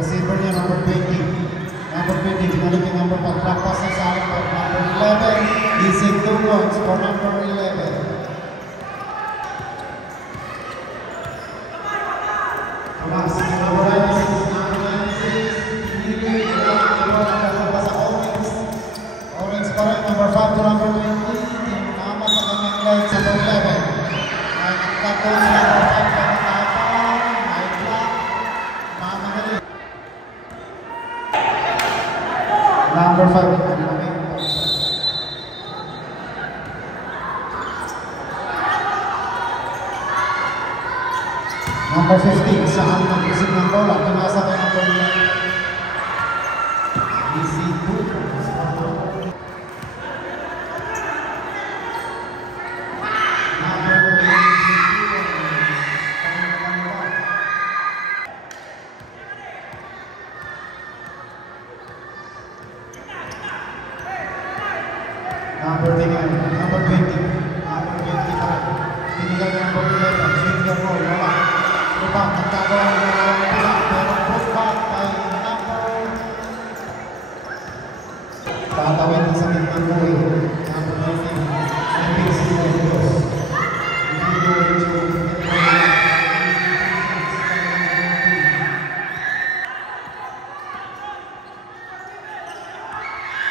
receiver niya number 20. Number 20, binalik yung number 5. Black pass na sa number 11. Easy 2 points for number 11. Tumas, number 96. Number 96. Pinili. Nakapasa sa Orange. Orange pa rin. Number 5 to number 20. Tinama sa kanyang leg sa number 11. Ay, nakapos sa number 5. Number 5. Number 15. Saan nag-isip ng bola? Pinasa kay number 9. Easy 2. Number 10, number 20, number 20 pa rin. Binigay ng number 11, swinger mo, wala. Lubang, nagkagawa ng pula, pero putback kay number. Tatawin ng sakit ng buhay, number 19, Olympics Studios.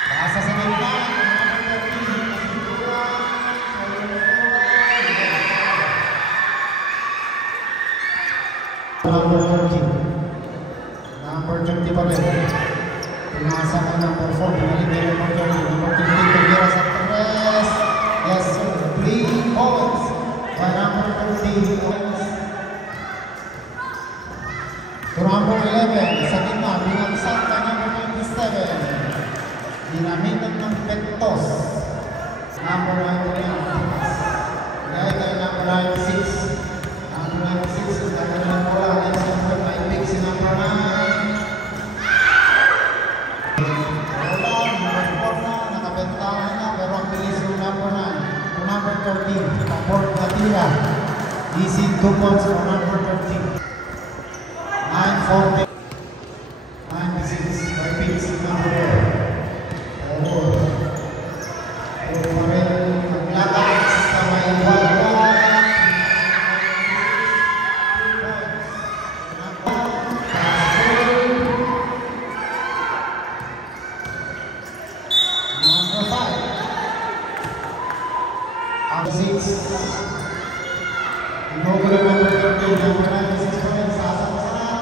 Pasa sa gitna. Number 30. Number 30 pa rin. Pinasa ka number 4. Binalik na number 30. Number 30 Pagkira sa Torres. Yes sir. 3 points by number 30 points. To number 11. Sa gitna. Binagsak ka number 27. Dinamitan ng Pectos. Number 99. Gaya kay number 96. Number 96 is number 9. Number 13, Kaport Matira. Easy 2 points for number 13. 9-4. 96, by Pix, number 4. Pa rin, maglakad sa may wala. Number 5. Number 6. Inaugural number 13. Number 96 pa rin. Sasang-sarap.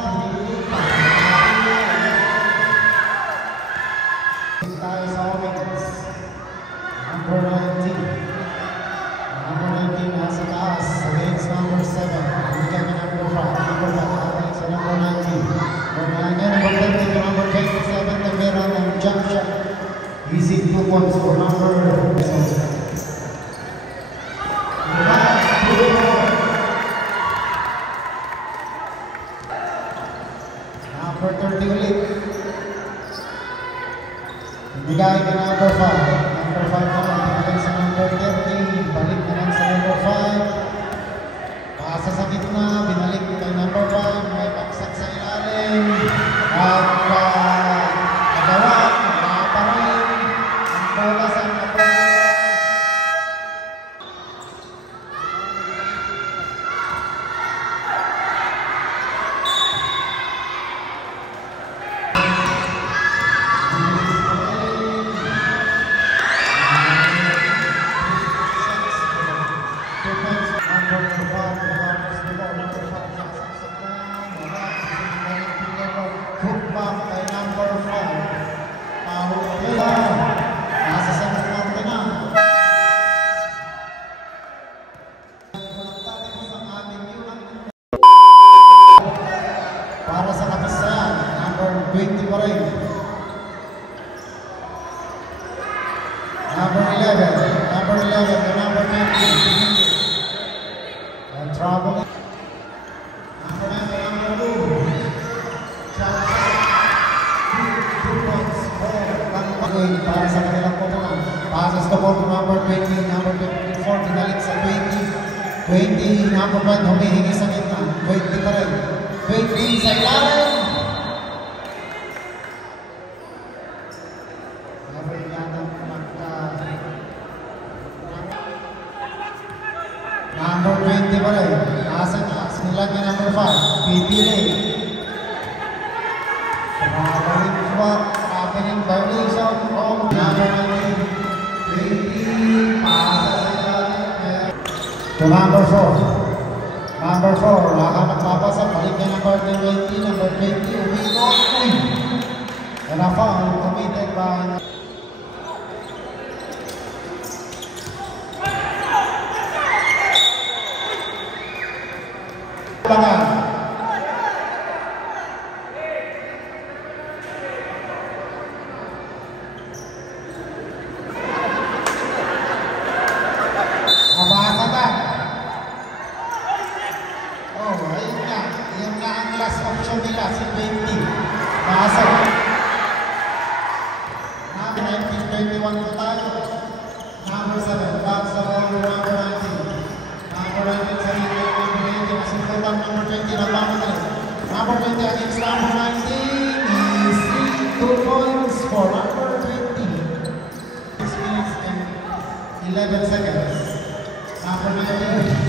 Tayo sa Orange. Number 19. Number 19 nasa taas. Sa legs number 7. Bigyan niya number 5. Number 5. Nakabalik sa number 19. Number 19. Number 20 to number 27. Nagmera ng jump shot. Easy 2 points for number 7. Number 30 ulit. Bigay ka number 5. Number 5 naman. Bigay sa number 30. Balik na lang sa number 5. Pasa sa gitna. Binalik kay number 5. May paksak sa ilalim. At nagawa. Nagapa rin. Ang bola sa number 5. Para sa kapisayan, number 20 pa rin. Number 11, number 11, and number 20. And trouble. Number 9, number 2. Para sa kanilang pupungan. Passes the ball to number 20, number 24, binalik sa 20. 20, number 1, humihingi sa gitna. 20 pa rin. 20 sa ilalim. number 4. Number 4, nagpapasa, balik na number 20, number 20, umikot, uy! And a foul committed by... Number 20 against number 19 is 2 points for number 20. 6 minutes and 11 seconds. Number 19.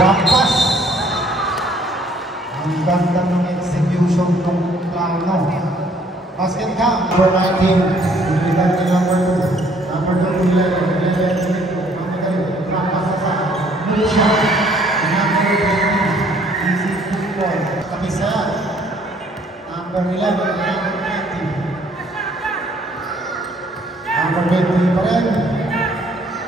Pass. Ang ganda ng execution ng plano. Basket count, number 19, bibigyan ni number 2, number 2, 11, number 3, Rapasa, Misha, number 20, easy football, Kapisa, number 11, number 20, number 20 pa rin,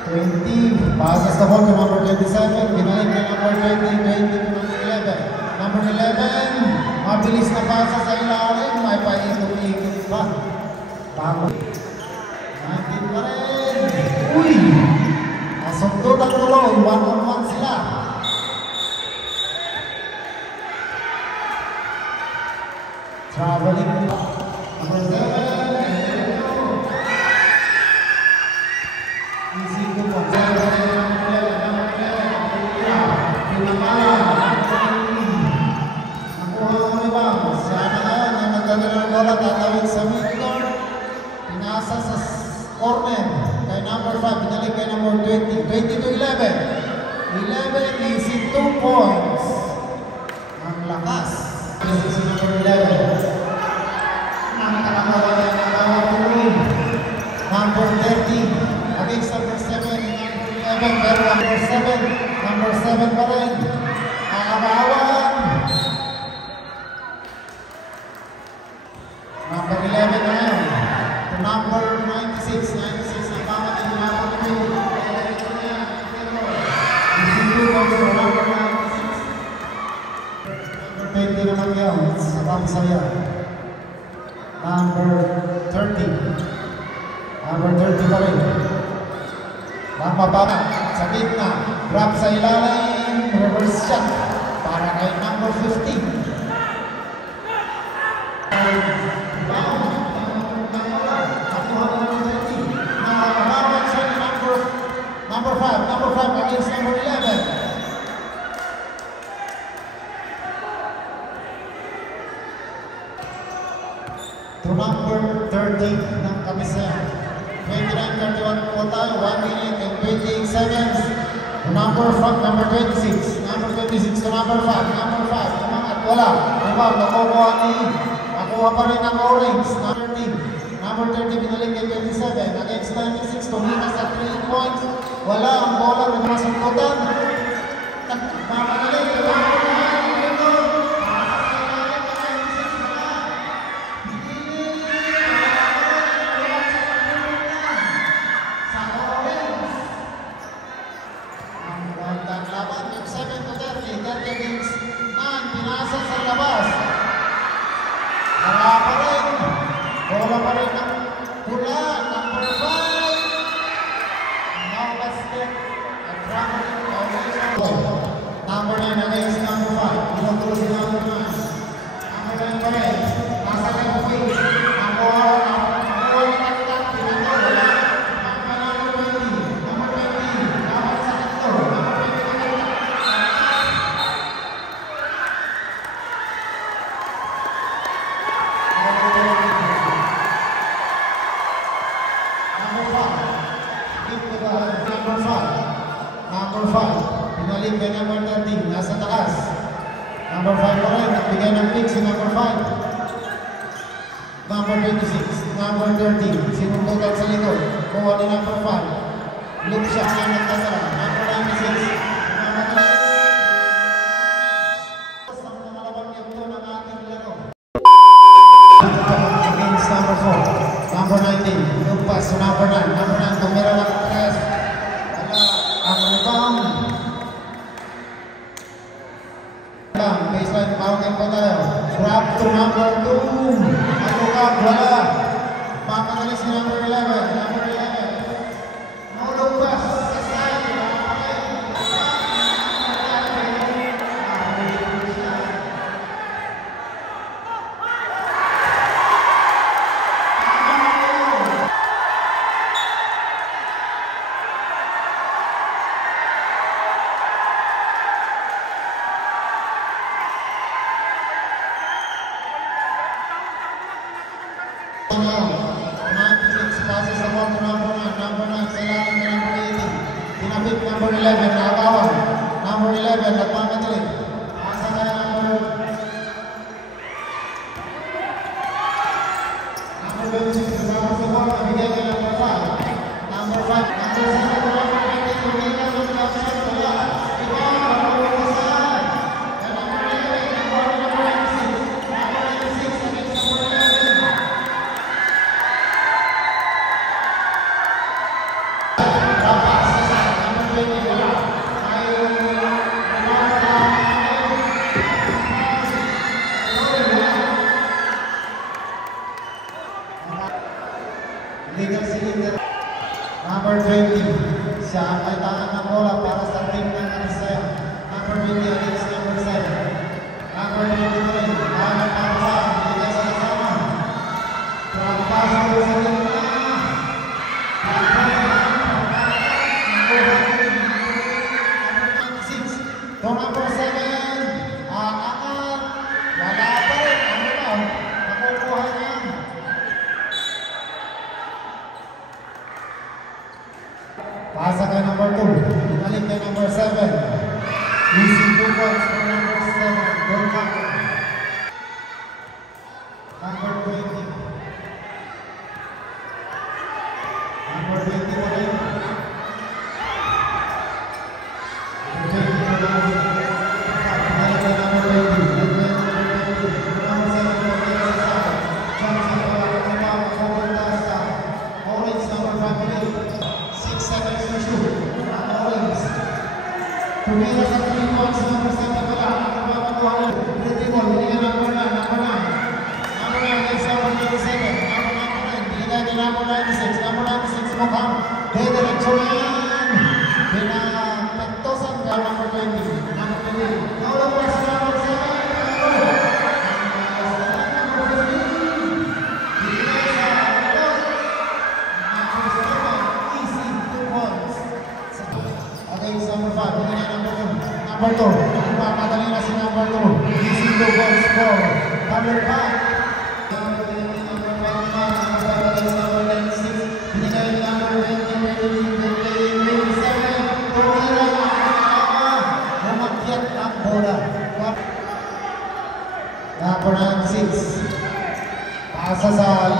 20, passes the ball to number 27, binalik na number 20, 20 to number 11, number 11, mabilis na pasa sa ilalim, may paikot-ikot pa. Tama. 19 pa rin. Uy! Nasundot ang tuloy. 1-on-1 sila. Traveling. Number 7. Easy to po. 7. Tatawid sa midcourt, pinasa sa corner kay number 5, binalik kay number 20, 20 to 11, 11 is 2 points. Ang lakas. This is number 11. Ang kalakawan na nagawa tuloy. Number 30 against number 7, number 11, pero number 7 pa rin. Nakakabawan. Number 11 na yun. To number 96. 96 ang pangat na number 20. Number 96. Number 20 naman yun. Sa pangsaya. Number 30. Number 30 pa rin. Ang mabangat sa gitna. Grab sa ilalim. Reverse shot. Para kay number 15. Number 5 against number 11. To number 30 ng Kamisa. 29-31 po tayo, 1 minute and 28 seconds. To number 26. Number 26 to number 5. Number 5, tumangat, wala. Diba, nakuha pa rin ang orange. Number 30. Number 30, binalik kay 27. Against 96, tumina sa 3 points. Wala ang bola rin masundutan. Nagmamagaling. Ang gandang laban. 7 to 30. 30 against 9. Pinasa sa labas. Wala pa rin. Bola pa rin ang pula. Number 5. Number 9 against number 5. Pinatuloy si number 9. Number 9 pa rin. Nasa left wing. Nakuha ni Kapitan. Pinatuloy. Number 20. Number 20. Dapat sa kanto. Number 20 na rin. Number 5. Pinalik kay number 13. Nasa takas. Number 5 po rin, nagbigay ng pick si number 5. Number 26, number 30, sinundutan sa likod. Kuha ni number 5. Look shot na nagkasara. Number 96. Ang namalabang yugto ng ating laro. Against number 4. Number 19, yung pass to number 9. Number 9, tumira ng 3. Wala, ang rebound. Baseline mountain po tayo. Grab to number 2. Ano ka? Wala. Papagalis si number 11. Number 11. No look pass. Sa side. Passes sa ball to number 9. Number 9 sa ilalim ng number 18. Pinabit number 11. Nakatawan. Number 11. Nagpamadali. Pasa ka na number 26. Kasama sa ball. Nabigay ka number 5. Number 5. Number 7. Number 20. Tumingin ng caption. Wala. Ikaw. Number 1 sa side. Number 11. Number 96. Number 96 against number 11. Number 20, siya ang may tangan ng bola para sa team ng Arisaya. Number 20 against number 7. Number 23, tangan para sa bigay sa kasama. Trapaso sa gitna. Number 96, to number 7, aangat. Wala pa rin, ano ba? Nakukuha niya. Pasa kay number 2. Balik kay number 7. Easy 2 points for number 7. Goal back. Number 20. Number 20 pa rin. Number 20 pa rin. Balik kay number 20. Number 7 pa rin sa side. Chance sa pagkakatawa. Pupunta sa orange number 5 pa rin. 6 seconds to shoot. Orange. Tumira sa 3 points. Number 7 pa lang. Ang mapakuha na. Pretty ball. Binigyan number 9. Number 9. Number 9 against number 37. Number 9. Binigyan kay number 96. Number 96 mukhang diretso yan. Pinapektosan ka number 20. Number 20. Now the first number 7. Against number 5, binigyan number 2. Number 2, papadali na si number 2. Easy 2 points for number 5. Number 20, number 29, number 5 against number 96. Binigay number 20, 27. Tumira na umakyat ang bola. Number 96. Pasa sa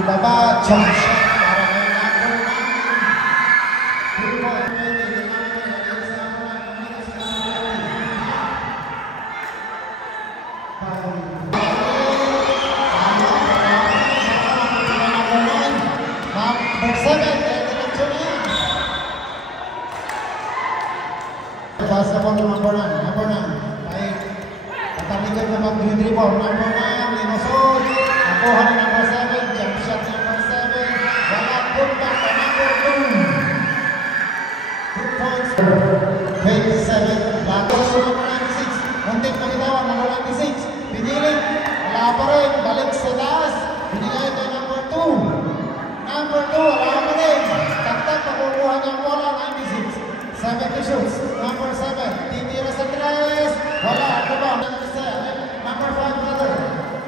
ibaba, jump shot. Basketball to number 9. Number 9. Ay, patalikan na mag-dribble. Number 9, linusod. Nakuha ni number 7. Jump shot number 7. Wala put back na number 2. 2 points. 27. Lato sa number 96. Muntik magitawan. Number 96. Pinilit. Wala pa rin. Balik sa taas. Binigay kay number 2. Number 2. Wala pa rin. Taktak. Makukuha niya ang bola. 96. 70 shoots. Number 7. Titira sa 3. Wala. Ano ba? Number 7. Number 5 brother.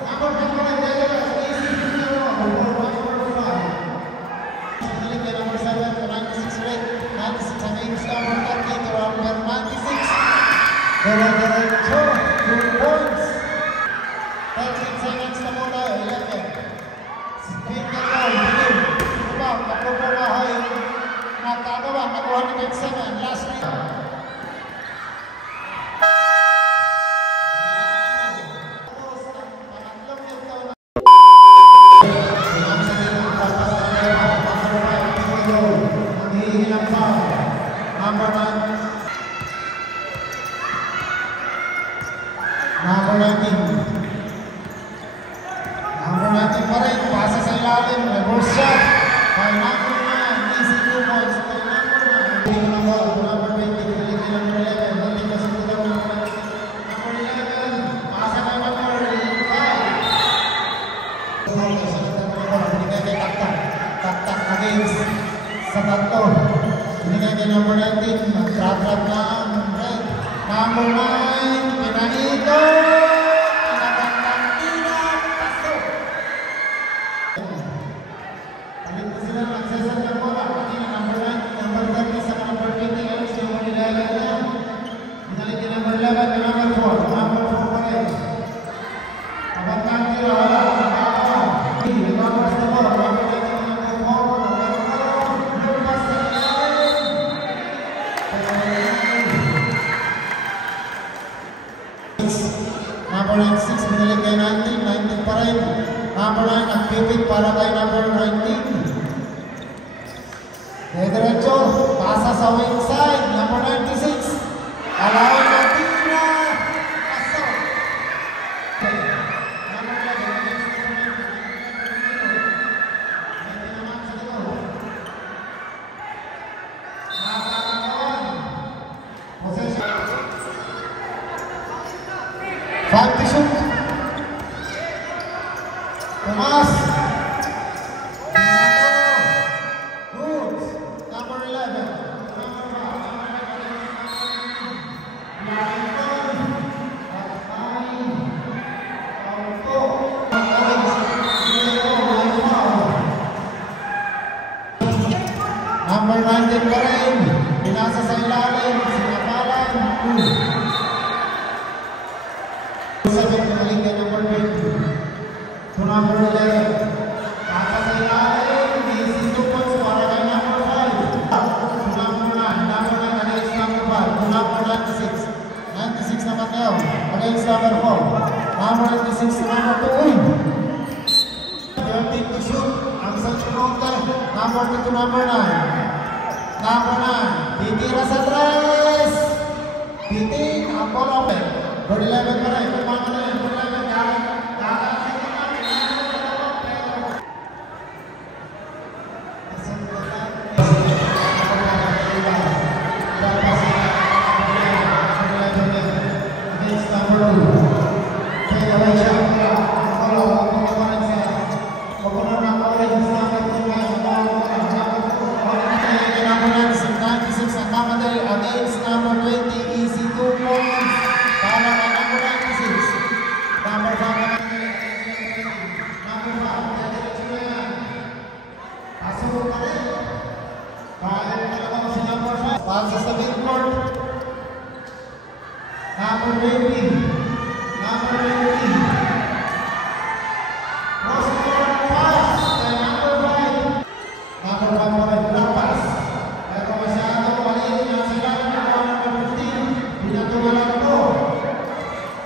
Number 5 brother. Easy. Number 5. Balik kay number 7 to 96 red. 96 against number 30 to number 96. Diretso. 7, last minute. Number 19 pa rin, pasa sa ilalim, reverse shot by number 9, easy 2 points by number 9. Hindi na ball, number 20, balik kay number 11, balik kasi ito daw number 11, pasa kay number 5. Binigay kay Taktak against sa tatlo, binigay kay number 19, nag-trap na ang red, number 9, Pinanito! Number 96, binalik kay 19 pa rin. Number 9, nagpipit para kay number 19. Diretso, pasa sa wing side, number 96. Alawan natin na paso. Five to shoot. Tomas. Good. Number 11. Number 19 pa rin. Pinasa sa ilalim. Sinapalan. Balik kay number 20 to number 11. Pasa sa ilalim, easy 2 points para kay number 5. To number 9, number 9 against number 5. To number 96. 96 naman ngayon against number 4. Number 96 to number 2. 13 to shoot. Ang isang counter. Number 2 to number 9. Number 9. Titira sa tres. Titing ang ball open. Number 11 pa rin. Kumama na yun. Number 11. Against number 20, easy 2 points para kay number 96. Number 5 number 5, diretso na yan. Pasok pa rin. Kaya talaga si number 5. Pasa sa midcourt. Number 20. Number 20. Cross-court pass kay number 5. Number 5 pa rin. Block pass. Pero masyadong maliit niya sila ng number 15. Pinatuwalan ko.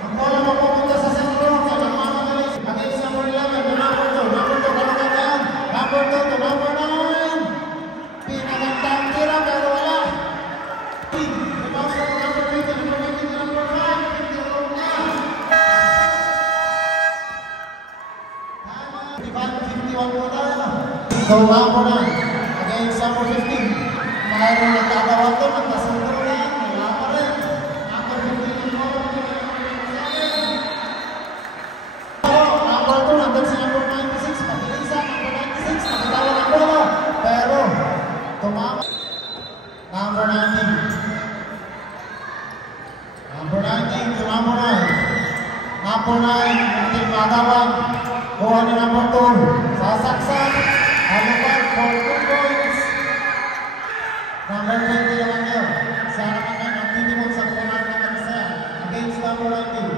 Ang bola mapupunta sa sentro. Kanyang mamagalis. Against number 11. Number 2. Number 2. Kalagay yan. Number 2 to number 9. Pinagandang tira pero wala. Rebound to number 20. Number 20 to number 5. Pinturon na. 51 po tayo. So number 9. Against number 15. Mayroong nagkagawa ito, nagkasundo lang, wala pa rin. Number 15 mo, number 2, nandun si number 96, pag-ilisa, number 96, nakitawa ng bola. Pero, tumama. Number 19. Number 19 to number 9. Number 9, munting magawan. Kuha ni number 2. Sasaksak. Halupag for 2 points. Number 20 naman yun. Sana naman ang minimum sa kumahan na kanisa. Against number 19.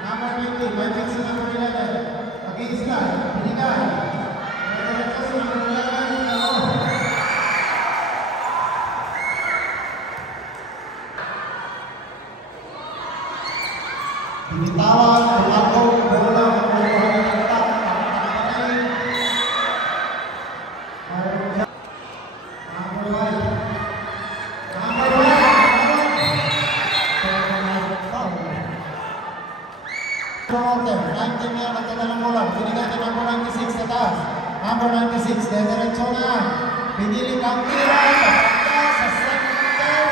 Number 20, may fix si number 11. Against that, binigay. Diretso si number 11. Pinili kang tira, papunta sa center.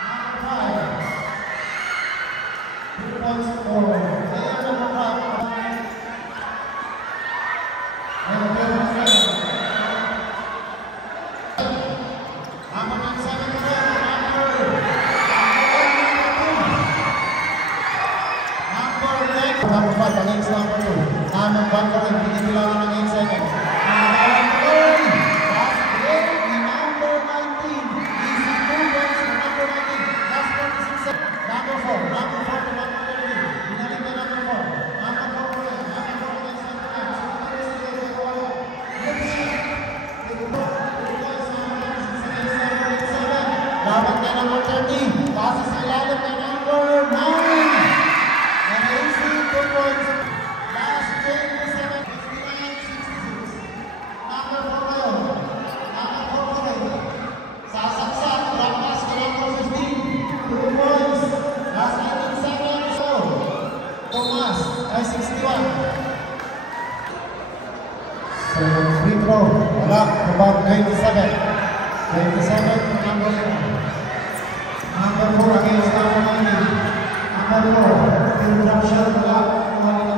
Number 5. 2 points for player number 5. And player number 7. Number 7. Number 5 against number 2. Number 1 pa rin, pinipilangan ng 8 seconds. Last break ni number 19. Easy 2 points for number 19. Last 46 seconds. Number 4 to number 30. Binalik na number 4. Number 4 pa rin. Number 4 against number 9. Laban kay number 30. Passes sa ilalim kay number 9. And easy 2 points. Last 27, 59-66. Number 4 pa yun. Number 4 pa rin. Sasaksak, drop pass kay number 15. 2 points. Last 19 seconds. So, Tomas ay 61. So, free throw. Wala. About 27. 27 for number 4. Number 4 against number 19. Number 4. Field drop shot. Wala.